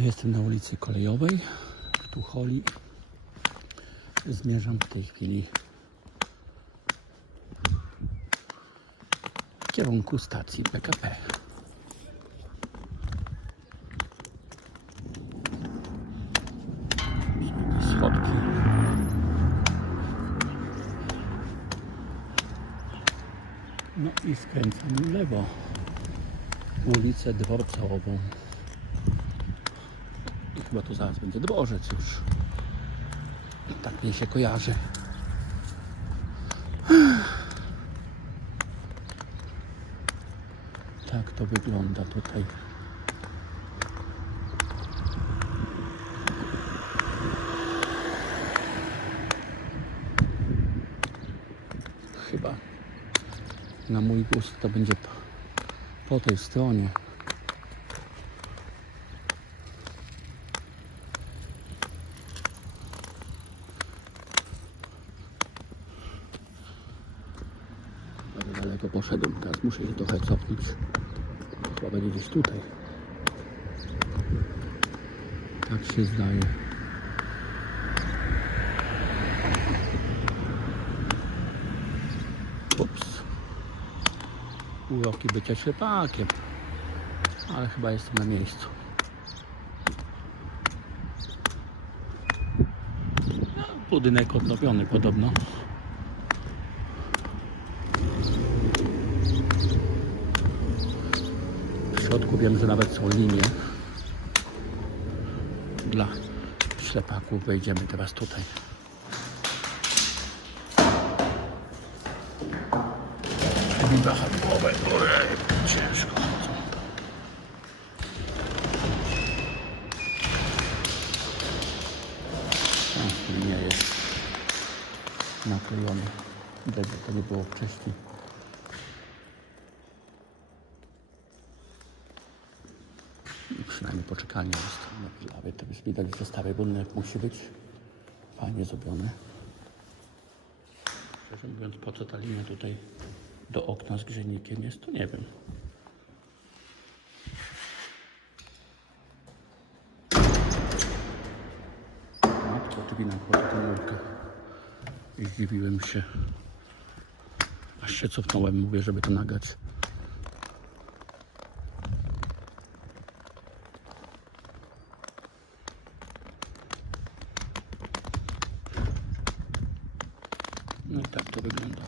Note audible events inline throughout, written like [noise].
Jestem na ulicy Kolejowej w Tucholi. Zmierzam w tej chwili w kierunku stacji PKP. Schodki. No i skręcam w lewo. Ulicę Dworcową. I chyba tu zaraz będzie dworzec już. Tak mi się kojarzy. Tak to wygląda tutaj. Chyba na mój gust to będzie po, po tej stronie. Bardzo daleko poszedłem, teraz muszę się trochę cofnąć. Chyba będzie gdzieś tutaj. Tak się zdaje. Ups. Uroki bycia ślepakiem. Ale chyba jestem na miejscu. Budynek odnowiony podobno. Środku wiem, że nawet są linie dla ślepaków. Wejdziemy teraz tutaj. Biba handlowe, ojej, ciężko chodzą. O, linia jest naklejona. Że to nie było wcześniej. Przynajmniej poczekalnie jest. No, Nawet to już widać, że stary budynek musi być fajnie zrobiony. Szczerze mówiąc, po co ta linia tutaj do okna z grzejnikiem jest, to nie wiem. Matko, drzwi na. I zdziwiłem się. Aż się cofnąłem, mówię, żeby to nagrać. No i tak to wygląda.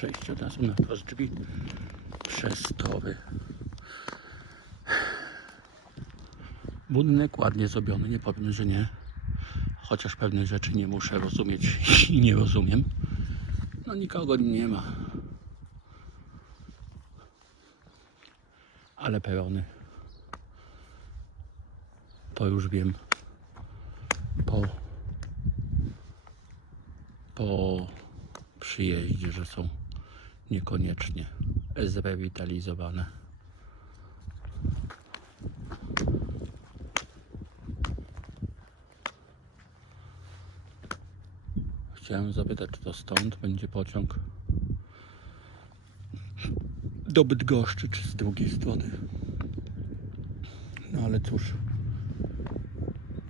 Przejście od razu na wprost drzwi przez tory. Budynek ładnie zrobiony, nie powiem, że nie. Chociaż pewnych rzeczy nie muszę rozumieć [laughs] i nie rozumiem. No nikogo nie ma. Ale perony. To już wiem. Po po przyjeździe, że są niekoniecznie zrewitalizowane. Chciałem zapytać, czy to stąd będzie pociąg do Bydgoszczy, czy z drugiej strony. No ale cóż,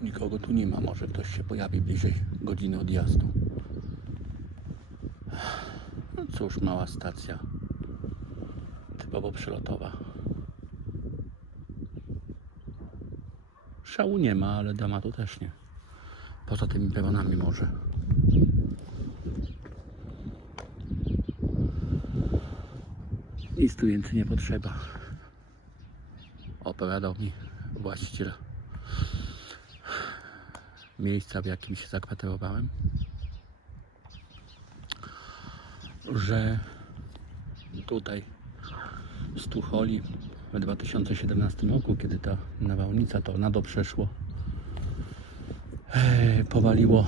nikogo tu nie ma. Może ktoś się pojawi bliżej godziny odjazdu. No cóż, mała stacja. Typowo przylotowa. Szału nie ma, ale dramatu też nie. Poza tymi peronami może. Nic tu więcej nie potrzeba. Opowiadał mi właściciel miejsca, w jakim się zakwaterowałem. Że tutaj z Tucholi w 2017 roku, kiedy ta nawałnica tornado przeszło, e, powaliło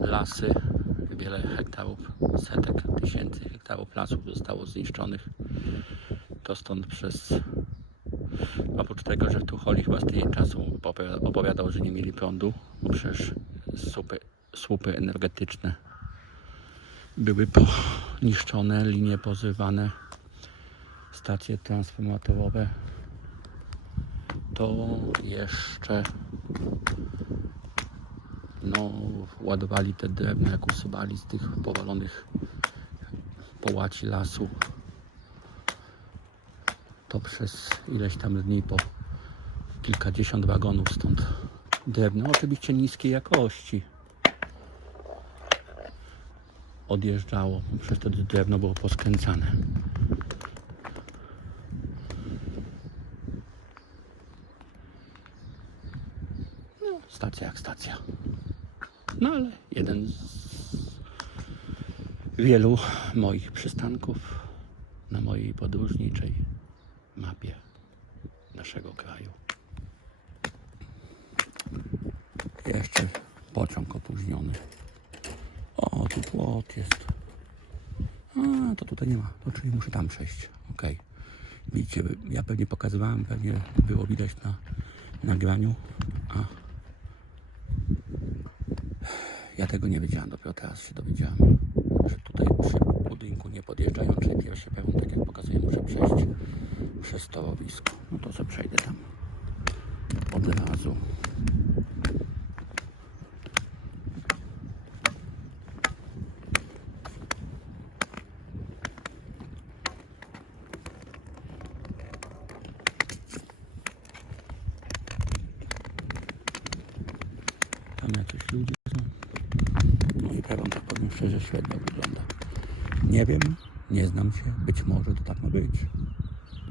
lasy, wiele hektarów, setek tysięcy hektarów lasów zostało zniszczonych. To stąd przez oprócz tego, że w Tucholi chyba z tydzień czasu opowiadał- że nie mieli prądu, bo przecież słupy energetyczne były poniszczone, linie pozrywane, stacje transformatorowe. to jeszcze no, ładowali te drewno, jak usuwali z tych powalonych połaci lasu. To przez ileś tam dni po kilkadziesiąt wagonów stąd drewno, oczywiście niskiej jakości odjeżdżało, przez to drewno było poskręcane. No, stacja jak stacja. No ale jeden z wielu moich przystanków na mojej podróżniczej mapie naszego kraju. Jeszcze pociąg opóźniony. O, tu płot jest. A, to tutaj nie ma. To czyli muszę tam przejść. Okej. Widzicie, ja pewnie pokazywałem, pewnie było widać na nagraniu. A ja tego nie wiedziałem, dopiero teraz się dowiedziałem, że tutaj przy budynku nie podjeżdżają, czyli pierwszy pełen, tak jak pokazuję, muszę przejść przez torowisko. No to sobie przejdę tam od razu. Tam jakieś ludzie są. No i powiem szczerze, średnio wygląda. Nie wiem, nie znam się, być może to tak ma być.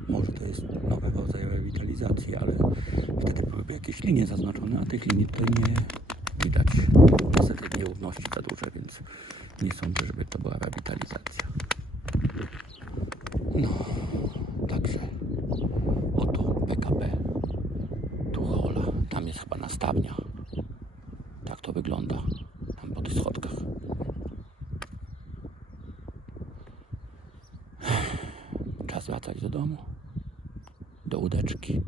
Może to jest nowy rodzaj rewitalizacji, ale wtedy byłyby jakieś linie zaznaczone, a tych linii tutaj nie widać. Niestety nierówności za duże, więc nie sądzę, żeby to była rewitalizacja. No, także oto PKP Tuchola. Tam jest chyba nastawnia. Tak to wygląda. Tam po tych schodkach. Wracać do domu. Do łódeczki.